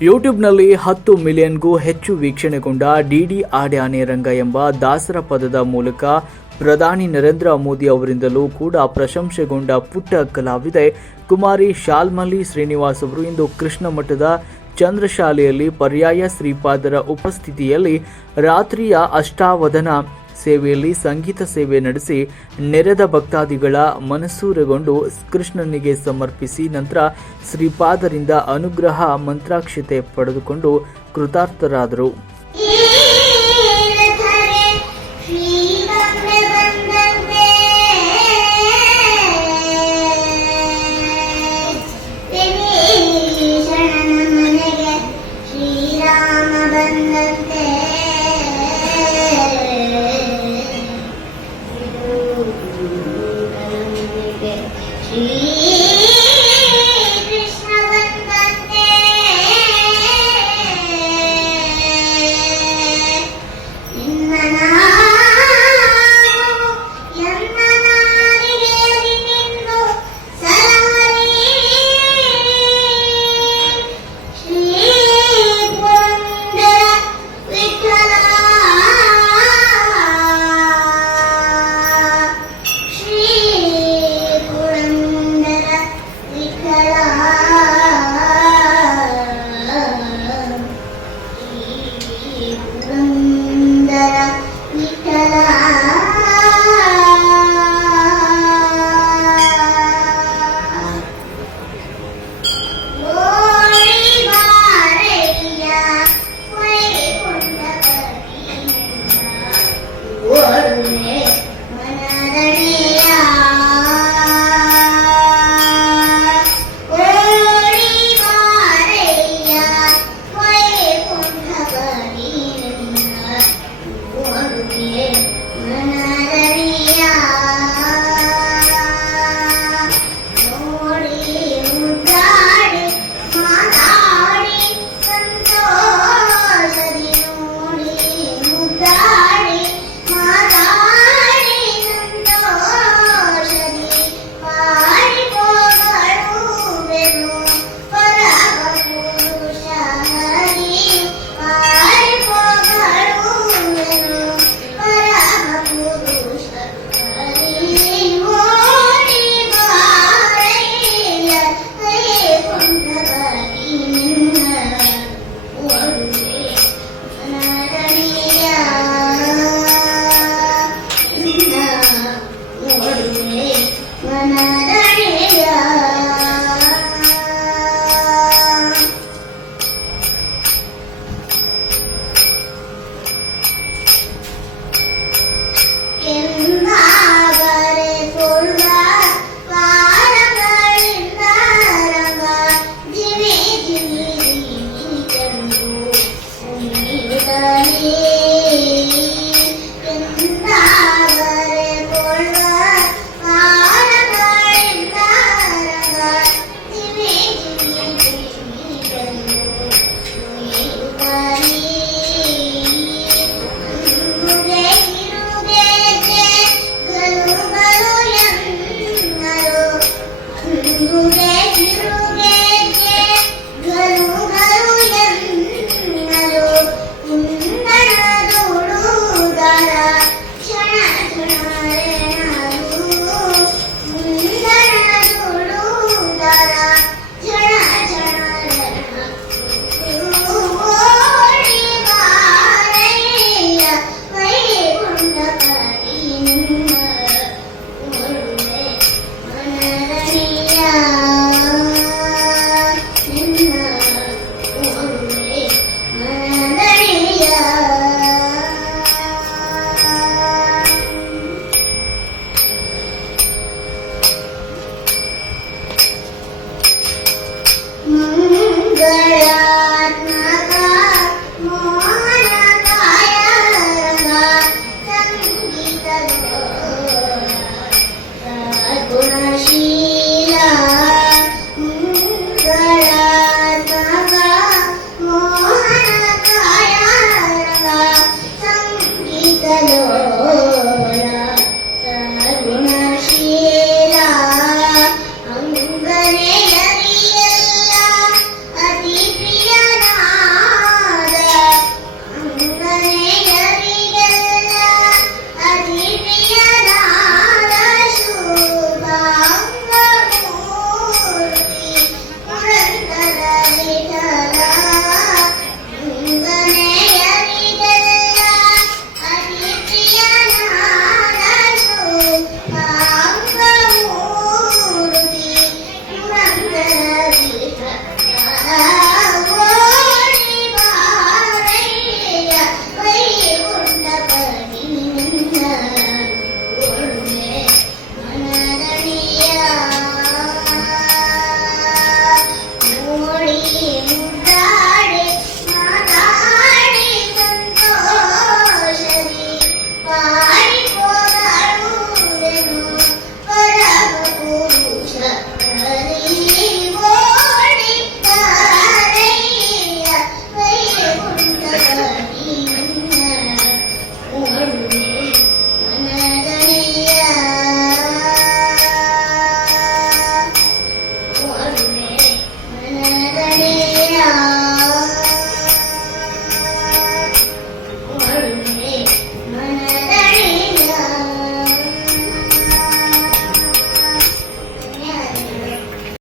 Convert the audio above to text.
ಯೂಟ್ಯೂಬ್ನಲ್ಲಿ ಹತ್ತು ಮಿಲಿಯನ್ಗೂ ಹೆಚ್ಚು ವೀಕ್ಷಣೆಗೊಂಡ ಡಿಡಿ ಆಡ್ಯಾನೆ ರಂಗ ಎಂಬ ದಾಸರ ಪದದ ಮೂಲಕ ಪ್ರಧಾನಿ ನರೇಂದ್ರ ಮೋದಿ ಅವರಿಂದಲೂ ಕೂಡ ಪ್ರಶಂಸೆಗೊಂಡ ಪುಟ್ಟ ಕಲಾವಿದೆ ಕುಮಾರಿ ಶಾಲ್ಮಲಿ ಶ್ರೀನಿವಾಸ್ ಅವರು ಇಂದು ಕೃಷ್ಣ ಮಠದ ಚಂದ್ರಶಾಲೆಯಲ್ಲಿ ಪರ್ಯಾಯ ಶ್ರೀಪಾದರ ಉಪಸ್ಥಿತಿಯಲ್ಲಿ ರಾತ್ರಿಯ ಅಷ್ಟಾವಧನ ಸೇವೆಯಲ್ಲಿ ಸಂಗೀತ ಸೇವೆ ನಡೆಸಿ ನೆರೆದ ಭಕ್ತಾದಿಗಳ ಮನಸೂರೆಗೊಂಡು ಕೃಷ್ಣನಿಗೆ ಸಮರ್ಪಿಸಿ ನಂತರ ಶ್ರೀಪಾದರಿಂದ ಅನುಗ್ರಹ ಮಂತ್ರಾಕ್ಷತೆ ಪಡೆದುಕೊಂಡು ಕೃತಾರ್ಥರಾದರು. ಬಂದಂತೆ. ಕರ್ತನು